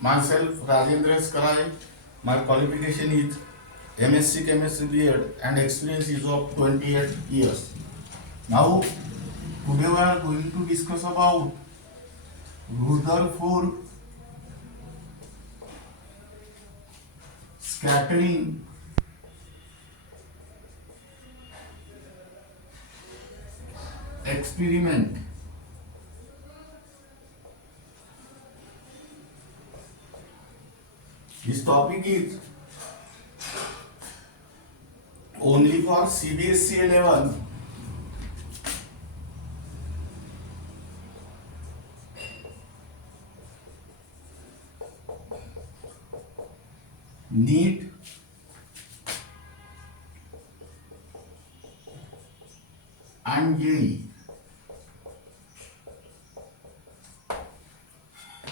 Myself, Rajendra Karai. My qualification is MSc Chemistry B.Ed and experience is of 28 years. Now, today we are going to discuss about Rutherford scattering experiment. This topic is only for CBSE level. NEET and JEE.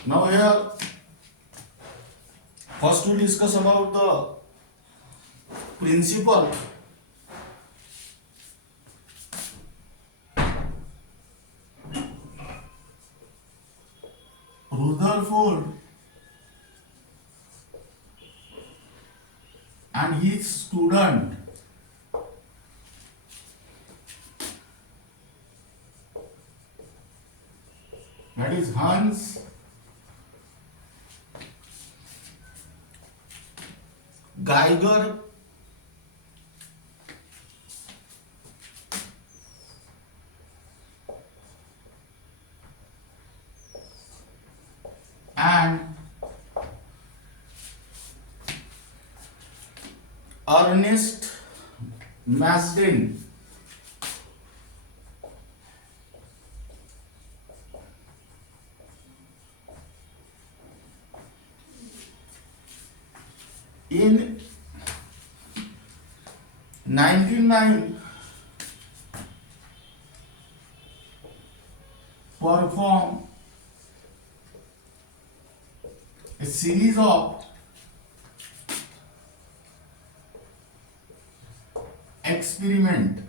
Now here, first we discuss about the principle Rutherford and his student that is Hans Geiger and Ernest Masden in 1909 perform a series of experiment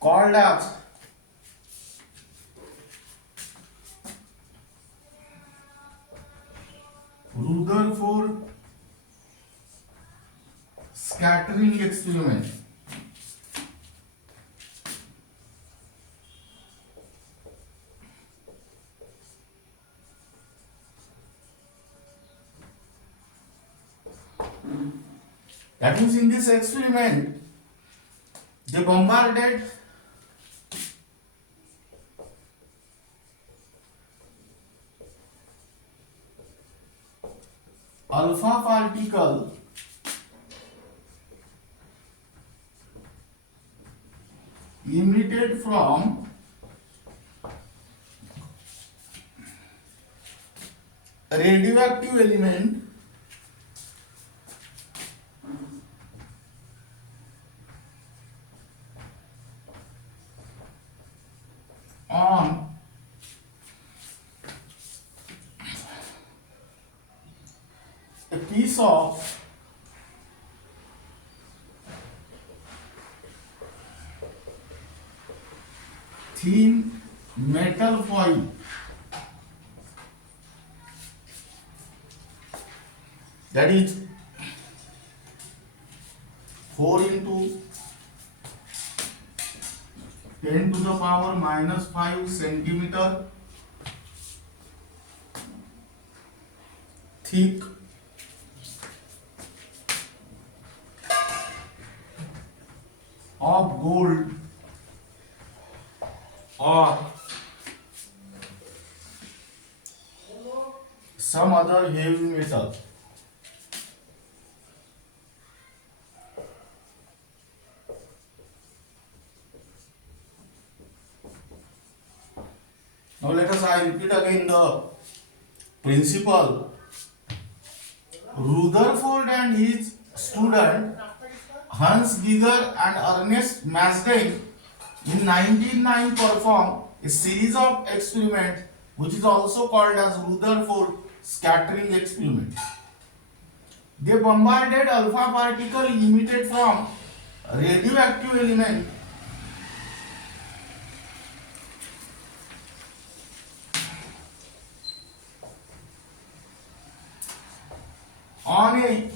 called as Rutherford scattering experiment. That means in this experiment, they bombarded alpha particle emitted from a radioactive element on a piece of thin metal foil that is 4 into 10 to the power minus 5 centimeter thick of gold or some other heavy metal. Now let us I repeat again the principle. Rutherford and his student Hans Geiger and Ernest Masden in 1909 performed a series of experiments which is also called as Rutherford scattering experiment. They bombarded alpha particle emitted from radioactive element on a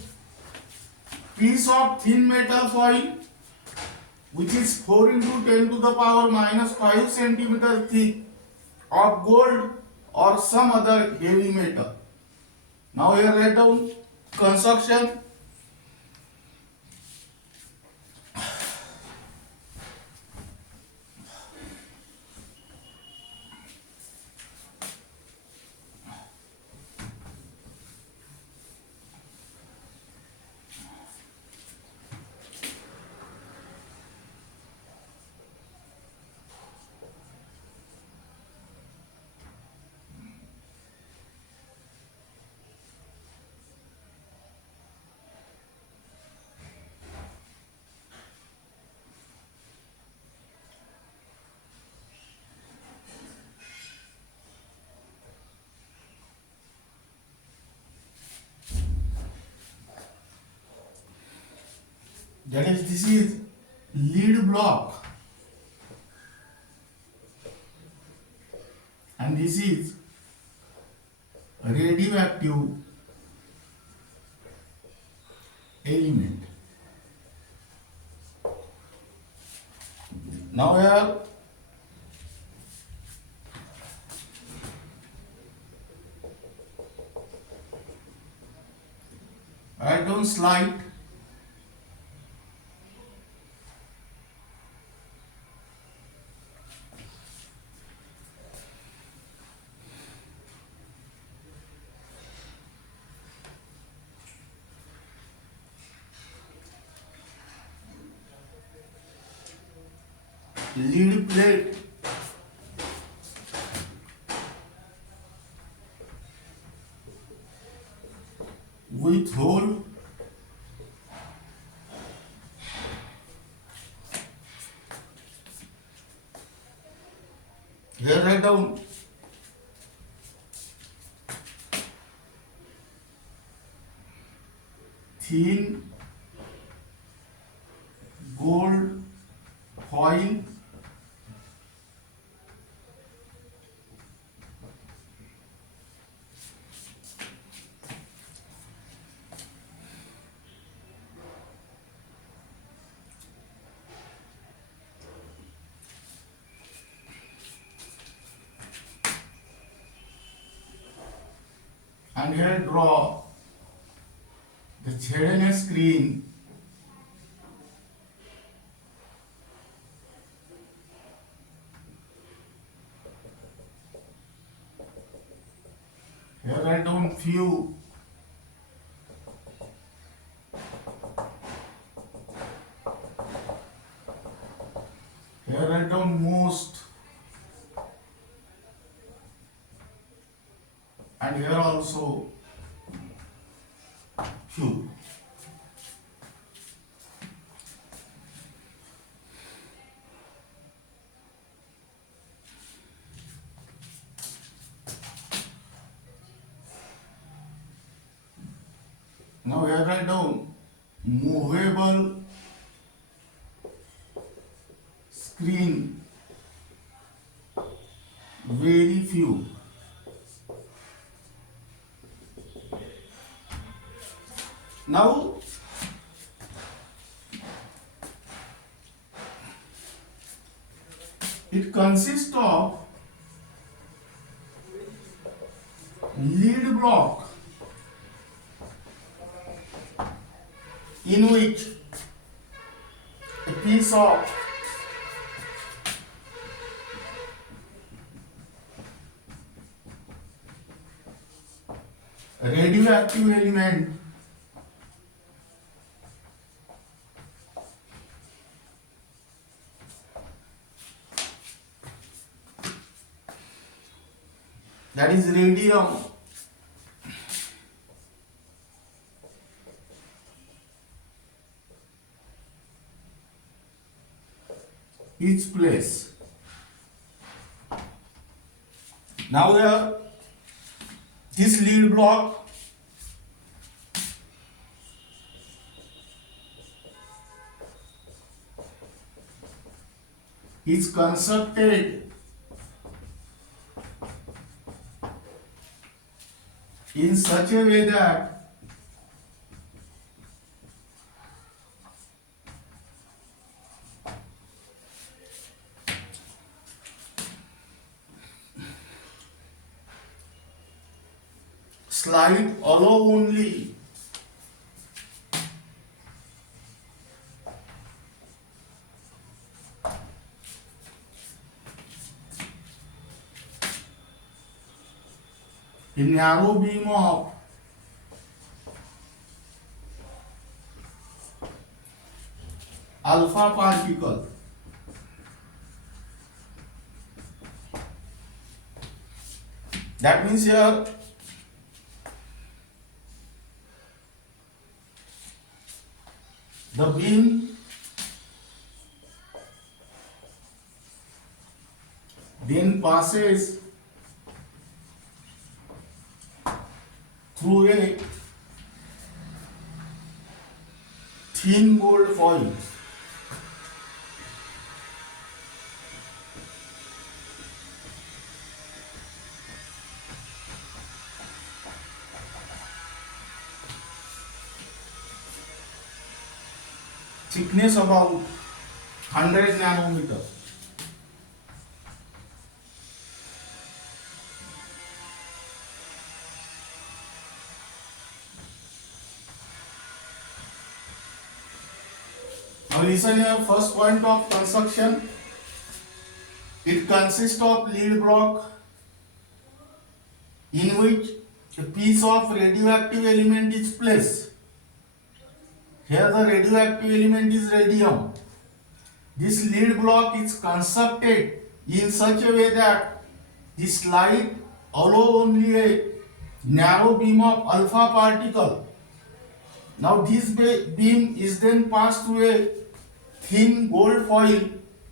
piece of thin metal foil which is 4 into 10 to the power minus 5 centimeter thick of gold or some other heavy metal. Now here write down construction. That is, this is lead block and this is radioactive element. Now here write down slide. Lead plate with hole here write down thin gold foil and here draw the ZNS screen here write down few here write down most and here also few. Now here write down movable screen, very few. Now it consists of lead block in which a piece of radioactive element that is radium is placed. Now here this lead block is constructed in such a way that slide allow only a narrow beam of alpha particle. That means here the beam then passes through a thin gold foil. Thickness about 100 nanometer. Now listen here, first point of construction. It consists of lead block in which a piece of radioactive element is placed. Here the radioactive element is radium. This lead block is constructed in such a way that this light allow only a narrow beam of alpha particle. Now this beam is then passed through a thin gold foil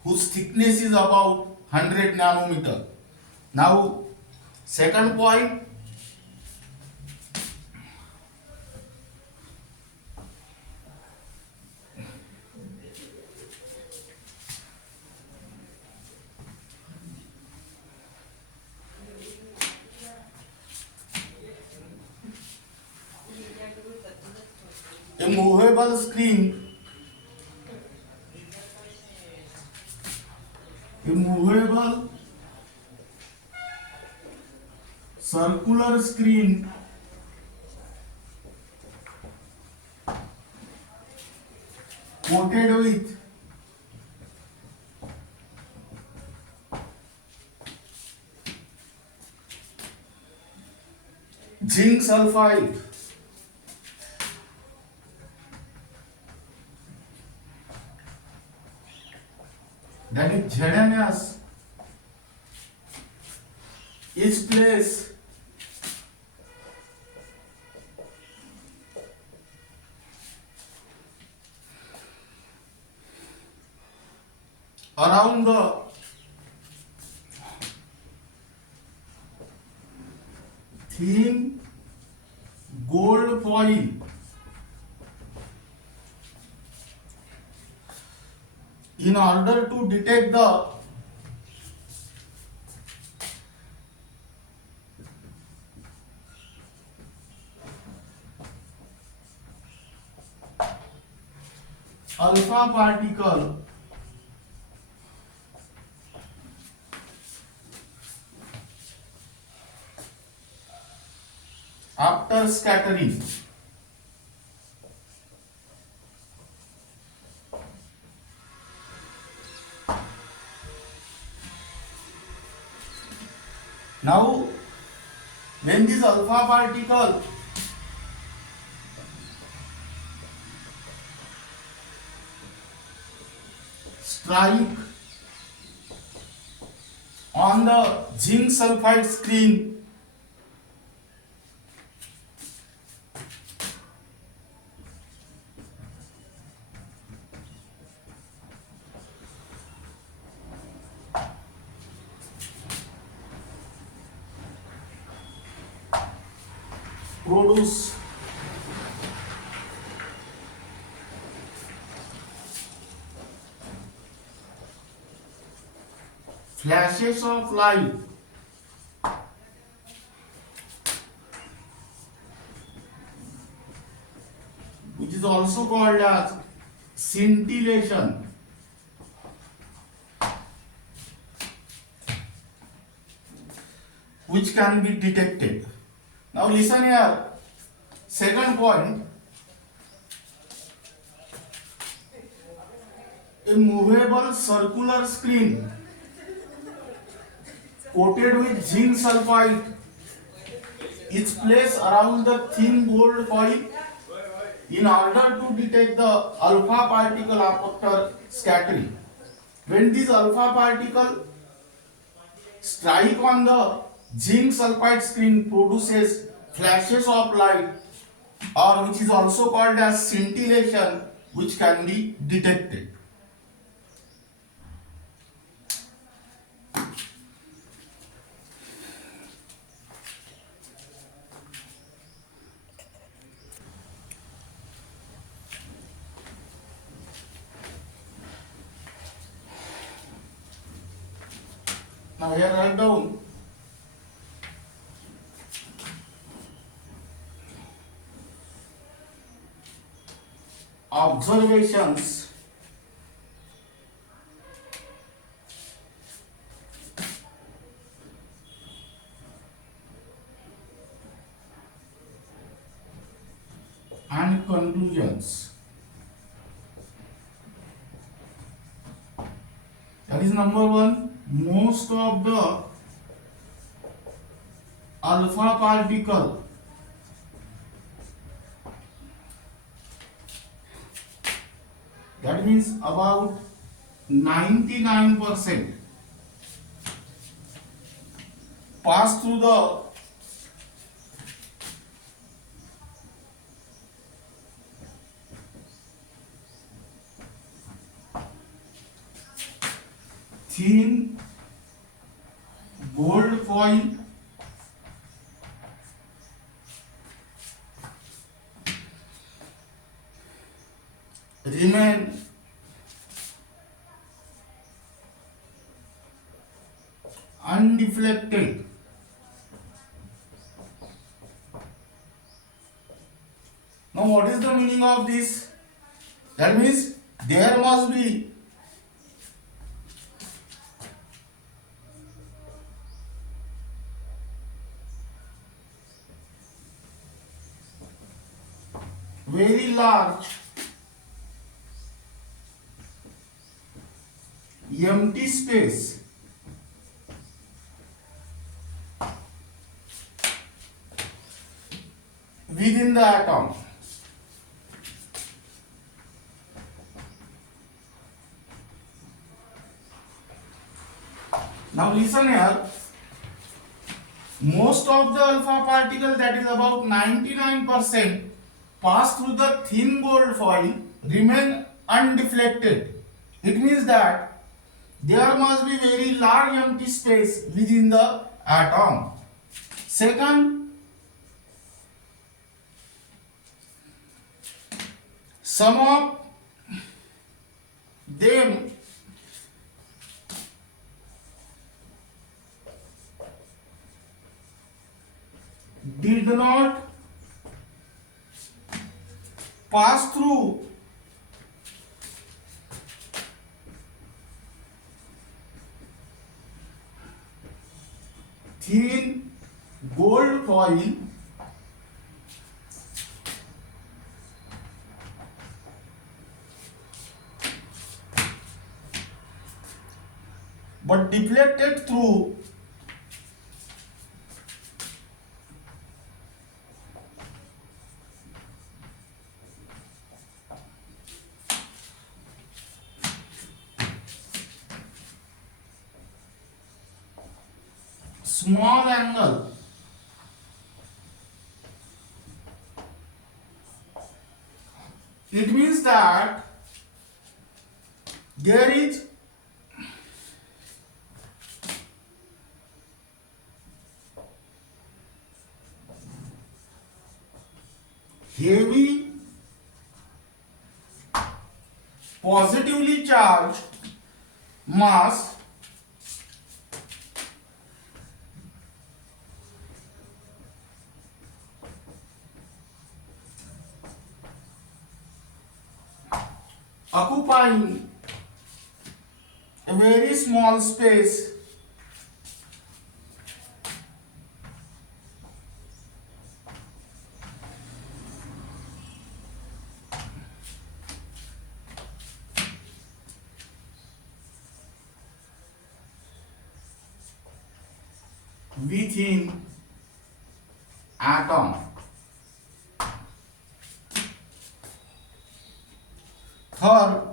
whose thickness is about 100 nanometer. Now second point, a movable screen, a movable circular screen coated with zinc sulfide that is ZNS is placed around the thin gold foil in order to detect the alpha particle after scattering. Now, when this alpha particle strike on the zinc sulfide screen, produce flashes of light, which is also called as scintillation, which can be detected. Now listen here, second point, a movable circular screen coated with zinc sulfide is placed around the thin gold foil in order to detect the alpha particle after scattering. When these alpha particles strike on the zinc sulfide screen, produces flashes of light, or which is also called as scintillation, which can be detected. Now here write down observations and conclusions. That is number one, most of the alpha particle that means about 99% pass through the thin gold foil remain undeflected. Now what is the meaning of this? That means there must be very large empty space within the atom. Now listen here, most of the alpha particle, that is about 99%, pass through the thin gold foil, remain undeflected. It means that there must be very large empty space within the atom. Second, some of them did not pass through thin gold foil but deflected through small angle It means that there is heavy positively charged mass occupying a very small space within atom. Third,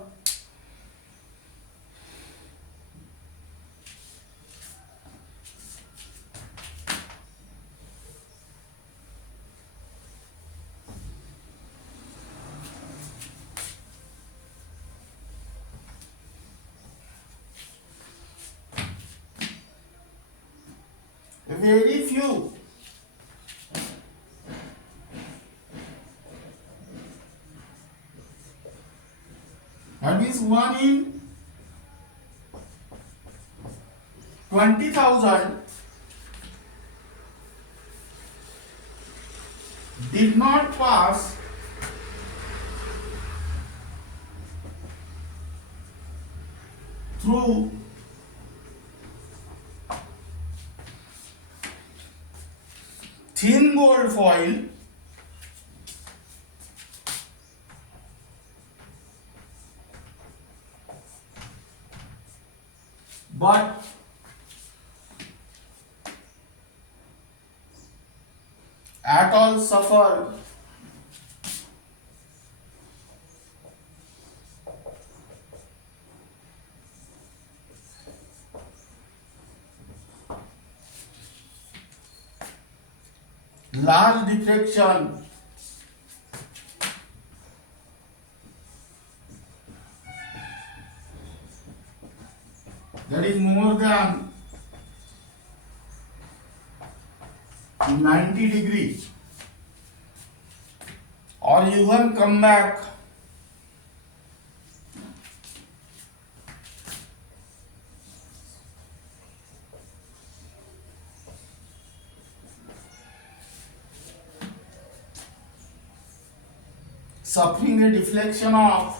very few that means 1 in 20,000 did not pass through thin gold foil but at all suffer large diffraction that is more than 90 degrees or even come back suffering a deflection of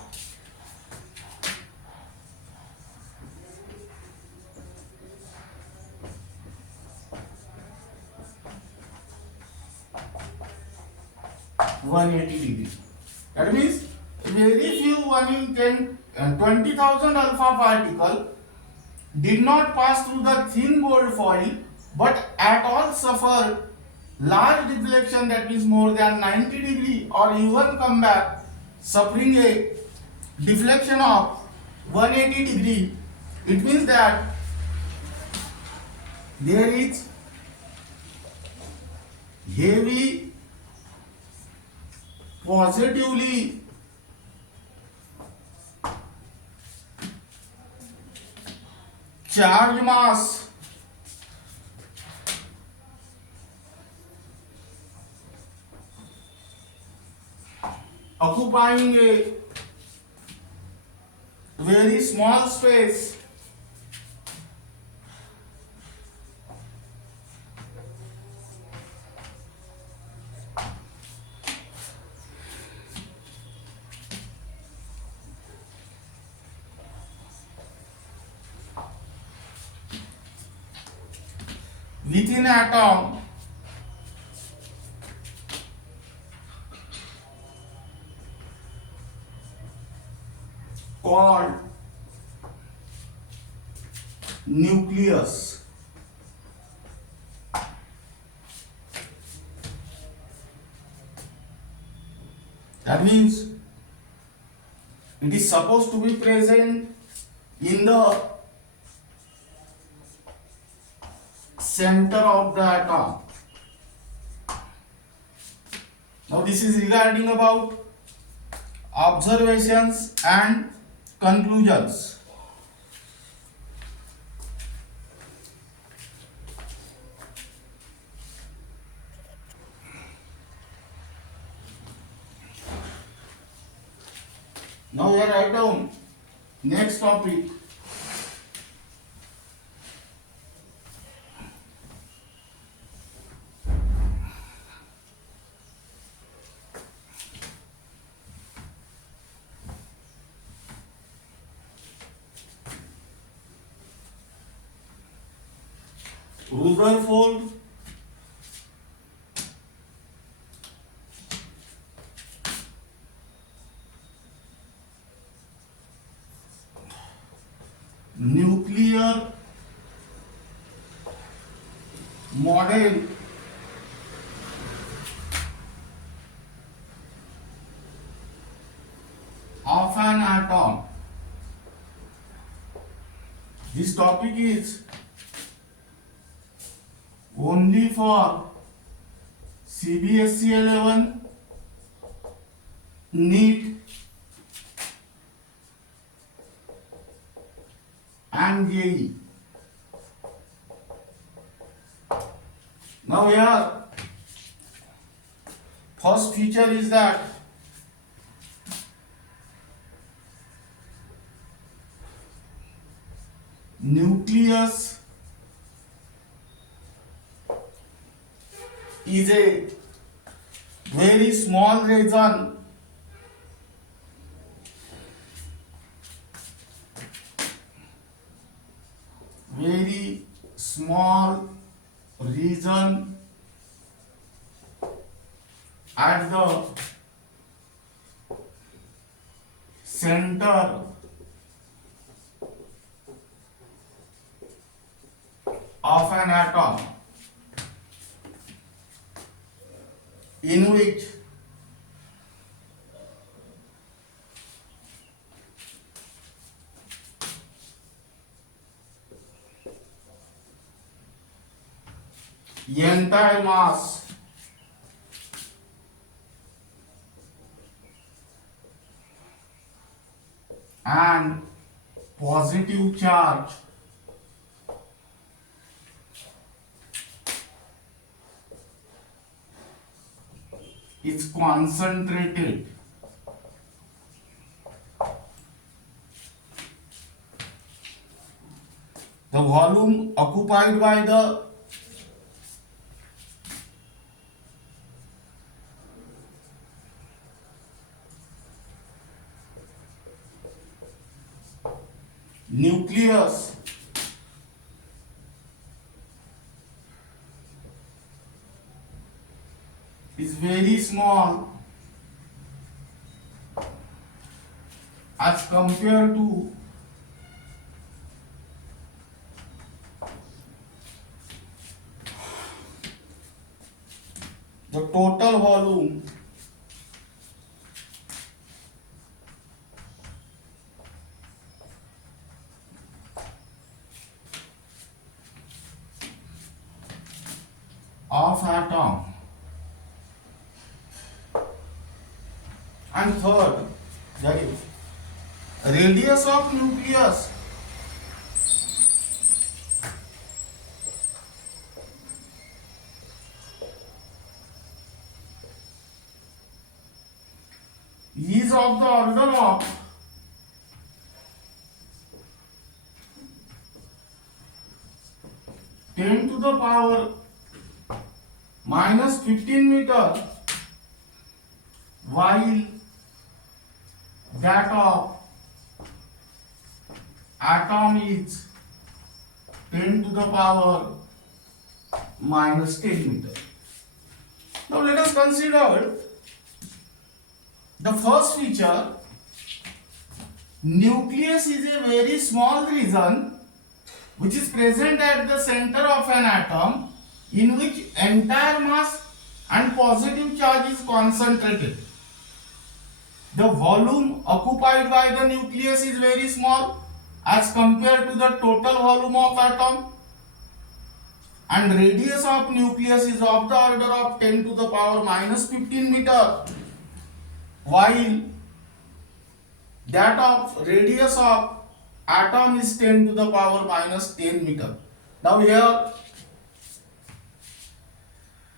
(180°). That means very few 1 in 10 20,000 alpha particle did not pass through the thin gold foil but at all suffer large deflection, that means more than 90 degree or even come back suffering a deflection of 180 degree. It means that there is heavy positively charged mass occupying a very small space within atom called nucleus. That means it is supposed to be present in the center of the atom. Now this is regarding about observations and conclusions. Now we write down next topic. Rutherford nuclear model of an atom. This topic is only for CBSE 11, NEET and JEE. Now here first feature is that nucleus is a very small region at the center of an atom, in which the entire mass and positive charge is concentrated. The volume occupied by the nucleus is very small as compared to the total volume of atom. And third, that is radius of nucleus is of the order of 10 to the power minus 15 meter, while that of atom is 10 to the power minus 10 meter. Now let us consider the first feature. Nucleus is a very small region which is present at the center of an atom, in which entire mass and positive charge is concentrated. The volume occupied by the nucleus is very small as compared to the total volume of atom, and radius of nucleus is of the order of 10 to the power minus 15 meter, while that of radius of atom is 10 to the power minus 10 meter. Now here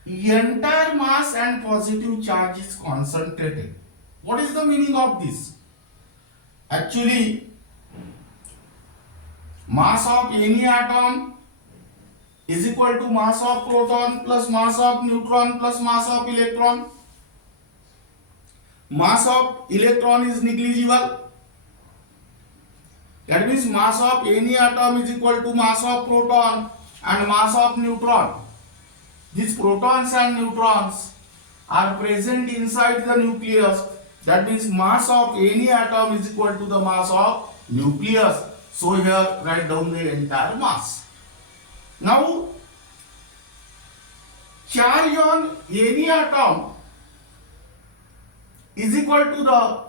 the entire mass and positive charge is concentrated. What is the meaning of this? Actually, mass of any atom is equal to mass of proton plus mass of neutron plus mass of electron. Mass of electron is negligible. That means mass of any atom is equal to mass of proton and mass of neutron. These protons and neutrons are present inside the nucleus. That means mass of any atom is equal to the mass of nucleus. So here write down the entire mass. Now charge on any atom is equal to the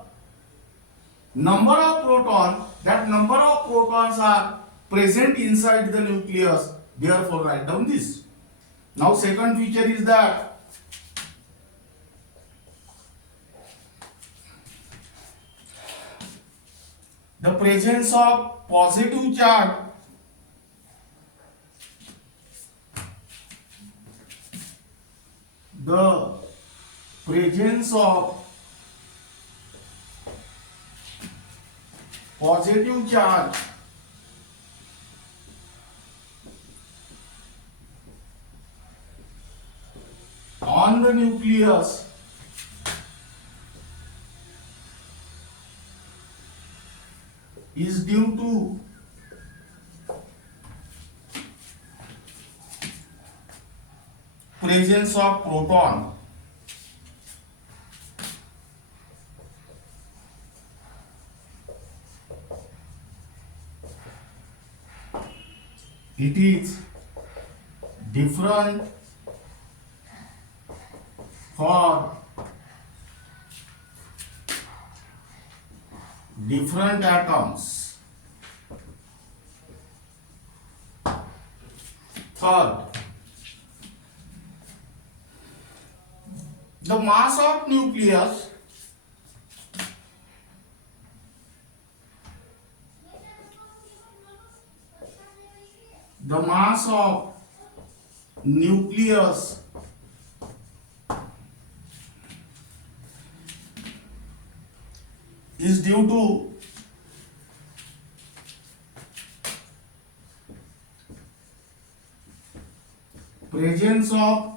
number of protons. That number of protons are present inside the nucleus. Therefore write down this. Now second feature is that the presence of positive charge on the nucleus is due to presence of proton. It is different for different atoms. Third, the mass of nucleus is due to presence of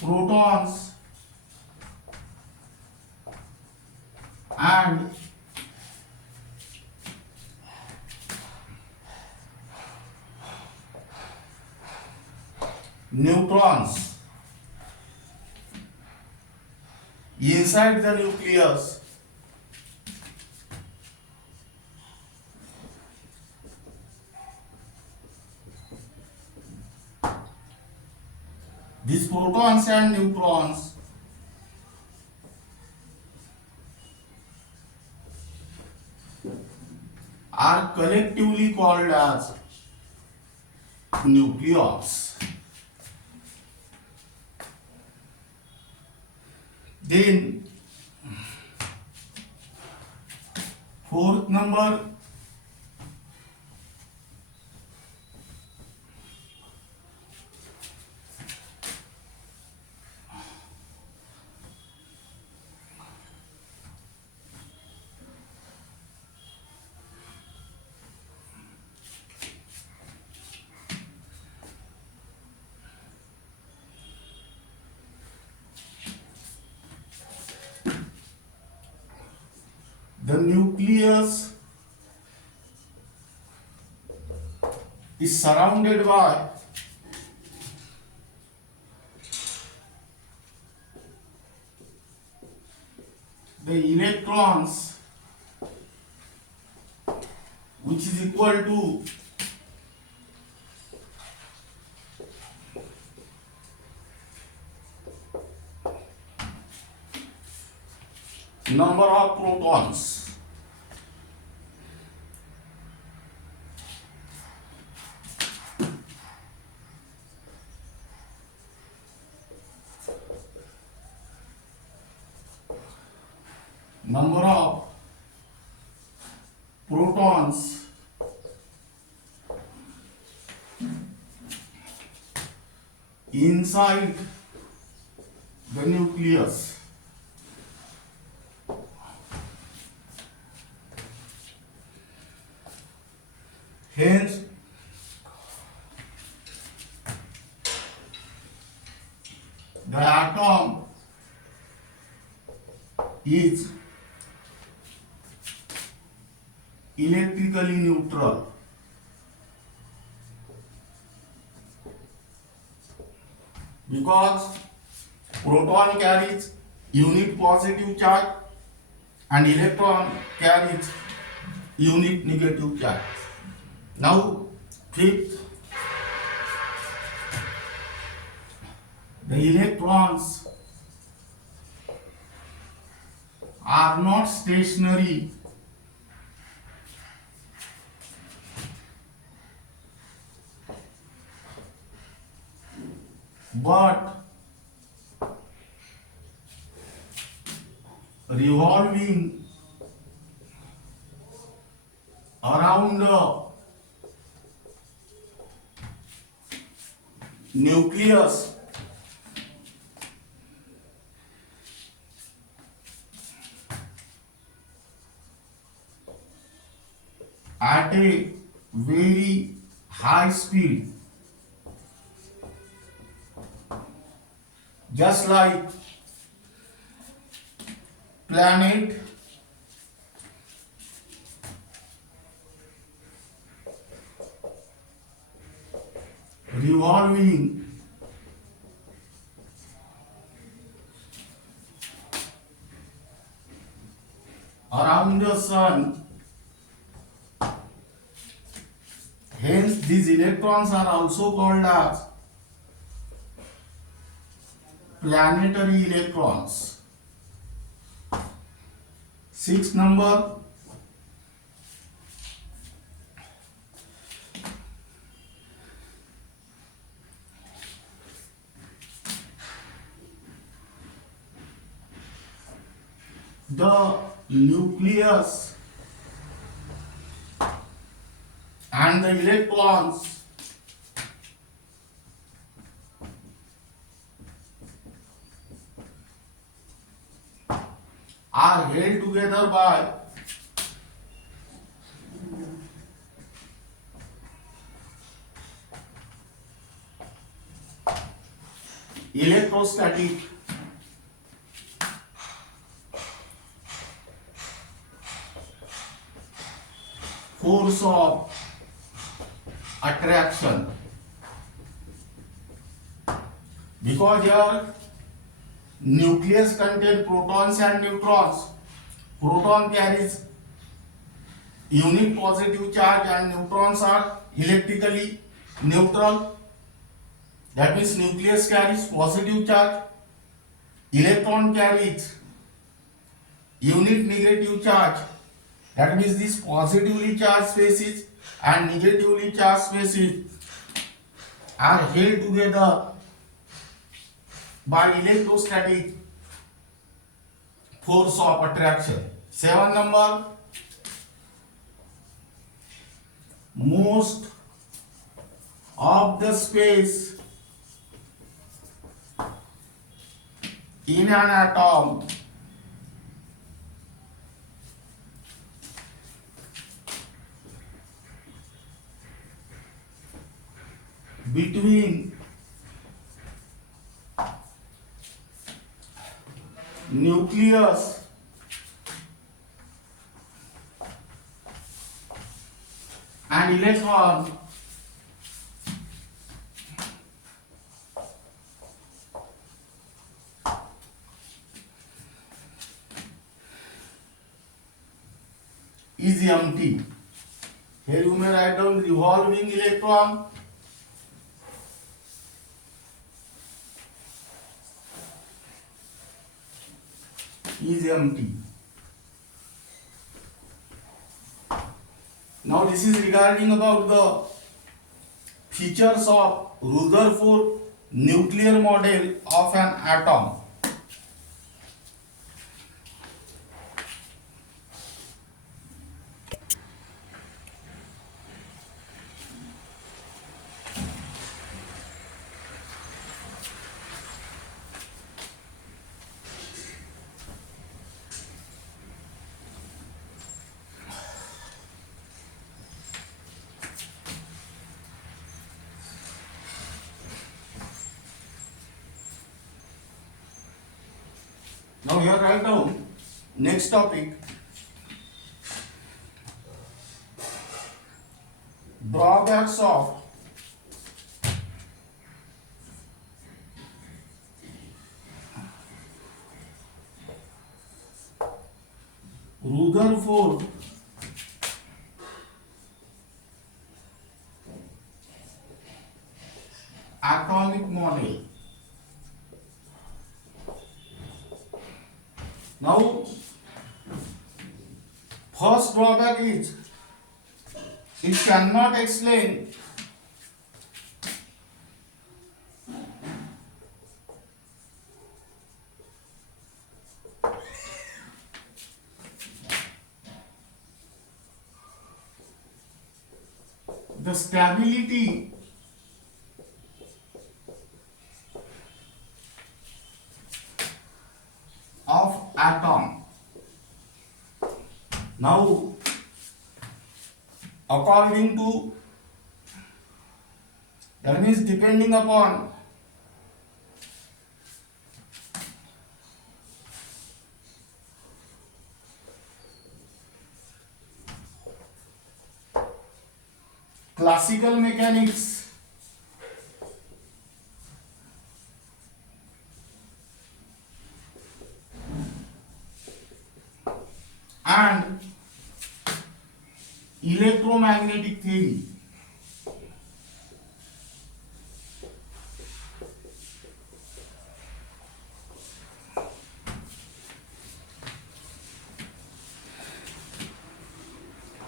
protons and neutrons inside the nucleus. These protons and neutrons are collectively called as nucleons. Then fourth number, the nucleus is surrounded by the electrons, which is equal to number of protons. Number of protons inside the nucleus. Hence, the atom is electrically neutral. because proton carries unit positive charge and electron carries unit negative charge. Now, fifth, the electrons are not stationary but revolving around the nucleus at a very high speed, just like planet revolving around the sun. Hence, these electrons are also called as planetary electrons. Sixth number, the nucleus and the electrons are held together by electrostatic force of attraction, because here nucleus contains protons and neutrons. Proton carries unit positive charge and neutrons are electrically neutral. That means nucleus carries positive charge, electron carries unit negative charge. That means these positively charged spaces and negatively charged spaces are held together by electrostatic force of attraction. 7 number, most of the space in an atom between nucleus and electron is empty. Here you may write down revolving electron is empty. Now this is regarding about the features of Rutherford nuclear model of an atom. Now here write down next topic, drawbacks of Rutherford atomic model. Now, first drawback is it cannot explain the stability of atom. Now, according to, that means depending upon classical mechanics and electromagnetic theory,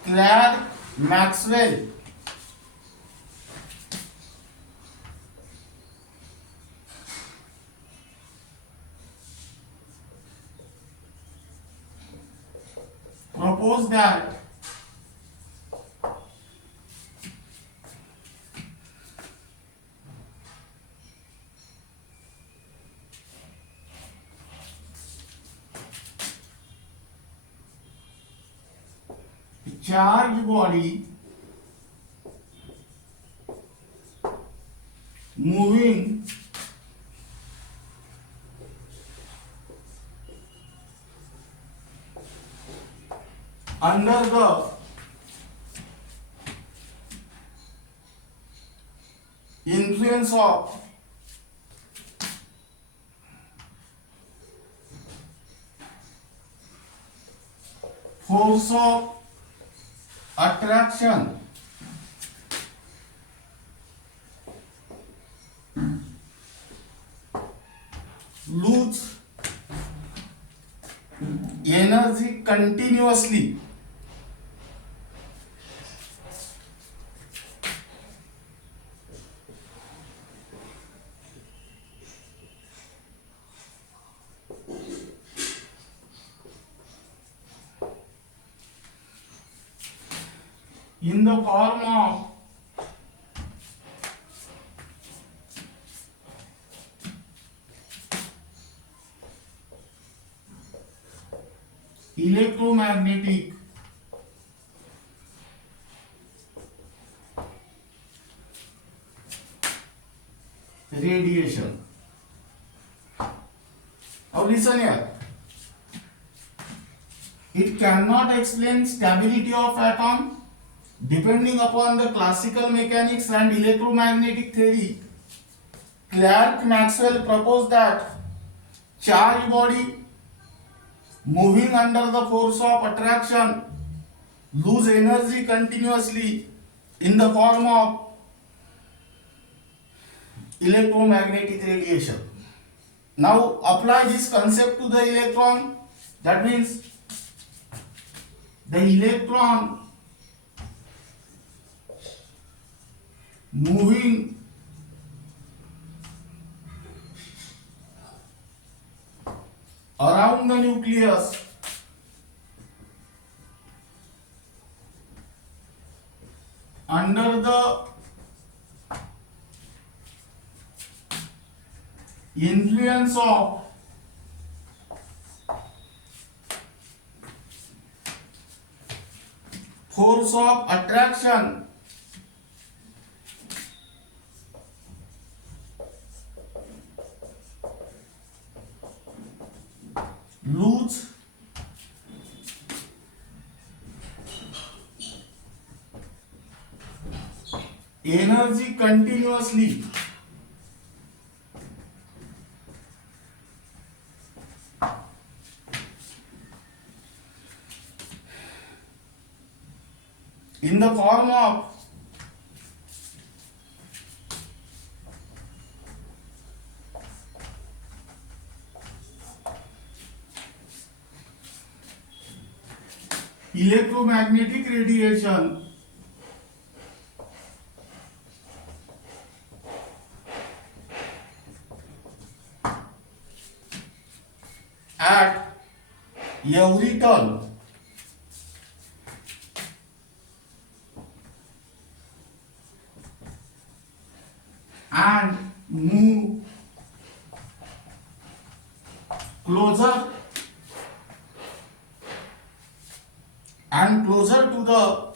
Clad Maxwell proposed that charged body moving under the influence of force of attraction lose energy continuously. In the form of electromagnetic radiation. Now listen here. It cannot explain stability of atom. Depending upon the classical mechanics and electromagnetic theory, Clerk Maxwell proposed that charged body moving under the force of attraction lose energy continuously in the form of electromagnetic radiation. Now apply this concept to the electron. That means the electron moving around the nucleus under the influence of force of attraction lose energy continuously. in the form of electromagnetic radiation at every turn and move closer and closer to the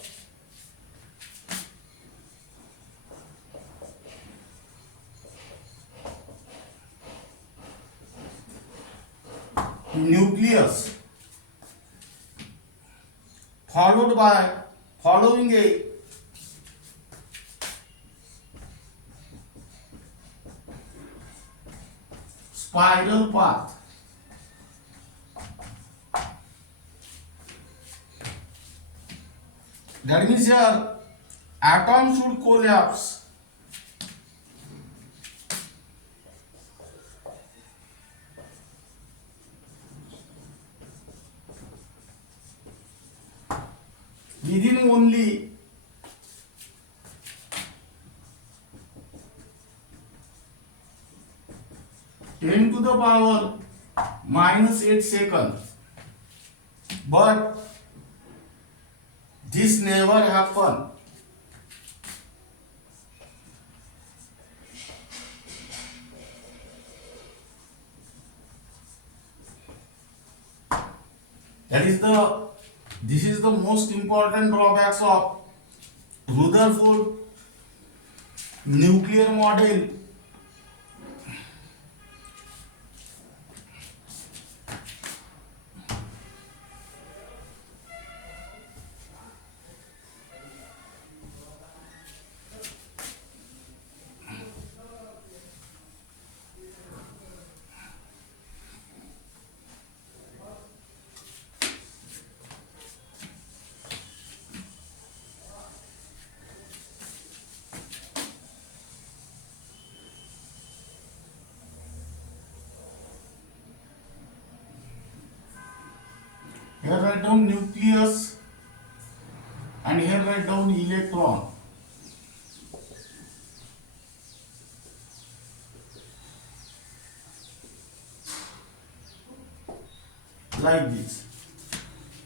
nucleus, following a spiral path. That means here atom should collapse within only 10 to the power minus 8 seconds. But this never happened. This is the most important drawbacks of Rutherford nuclear model. Here write down nucleus and here write down electron. Like this.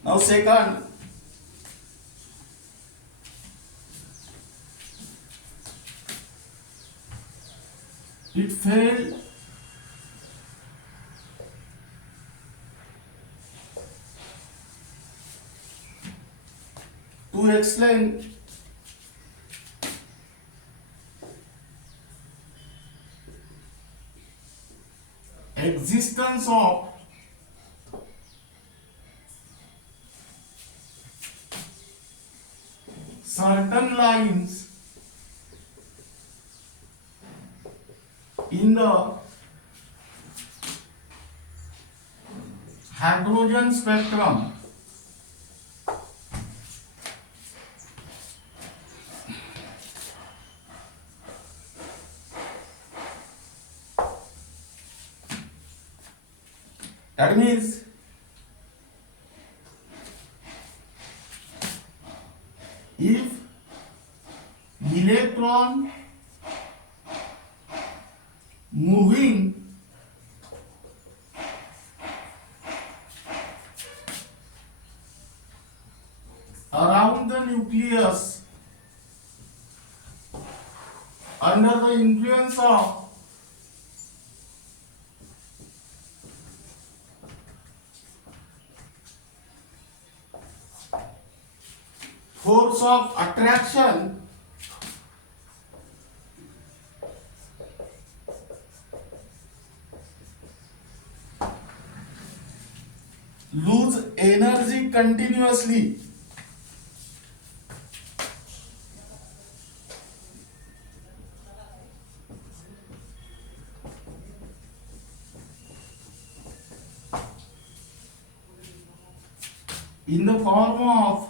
Now second, it failed to explain existence of certain lines in the hydrogen spectrum. That means if electron moving around the nucleus under the influence of force of attraction, lose energy continuously. In the form of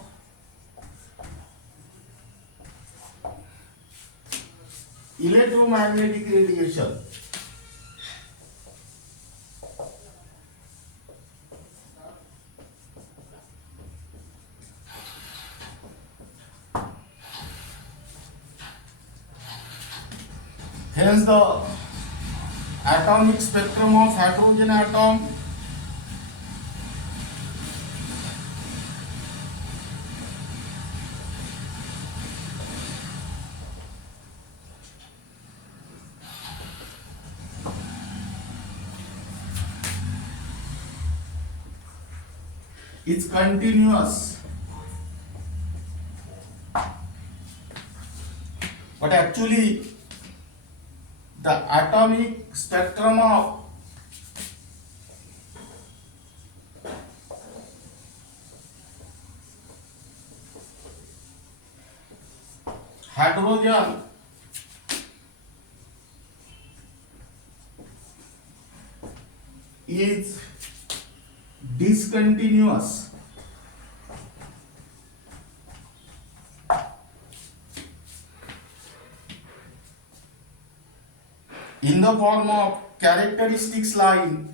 electromagnetic radiation. Hence the atomic spectrum of hydrogen atom is continuous, but actually the atomic spectrum of hydrogen is discontinuous. In the form of characteristics line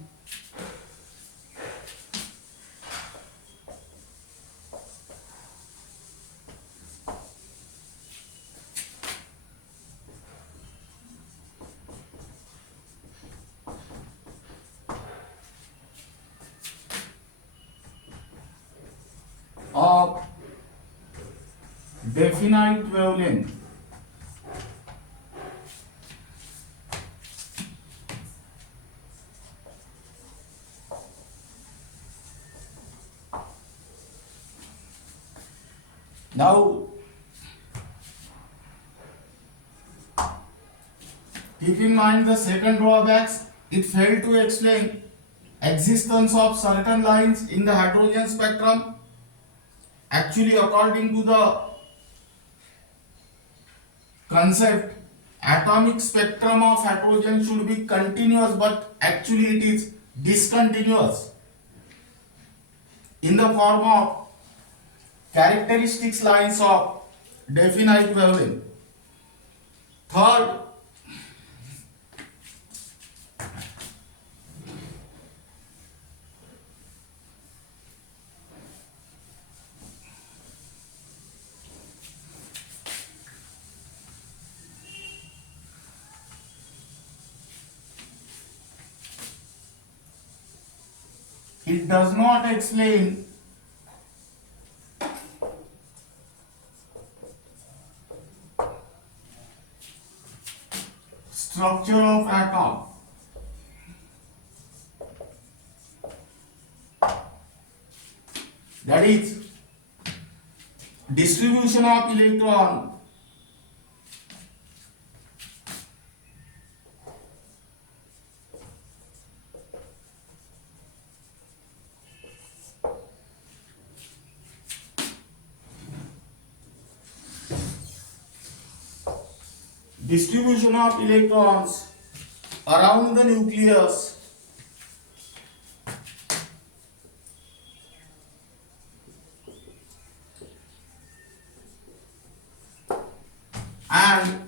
of definite wavelength. Now, keep in mind the second drawbacks. It failed to explain existence of certain lines in the hydrogen spectrum. Actually, according to the concept, atomic spectrum of hydrogen should be continuous, but actually it is discontinuous in the form of characteristics lines of definite wavelength. Third, it does not explain structure of atom. That is distribution of electron around the nucleus and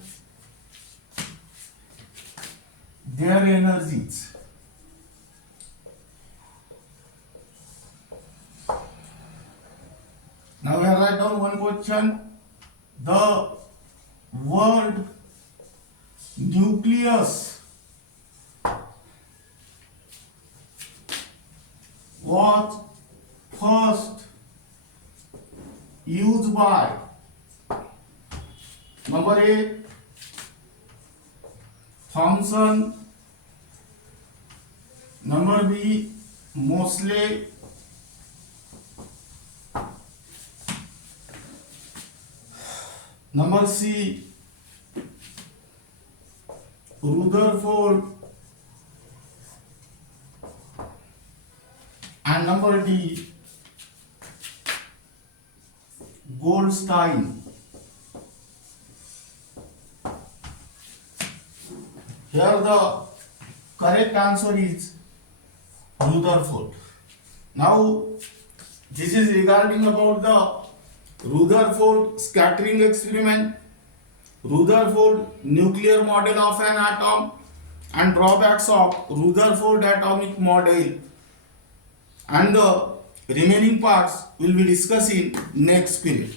their energies. Now we have write down one question. The word nucleus was first used by number A, Thomson, number B, Moseley, number C, Rutherford, and number D, Goldstein. Here the correct answer is Rutherford. Now this is regarding about the Rutherford scattering experiment. Rutherford nuclear model of an atom and drawbacks of Rutherford atomic model, and the remaining parts will be discussed in next period.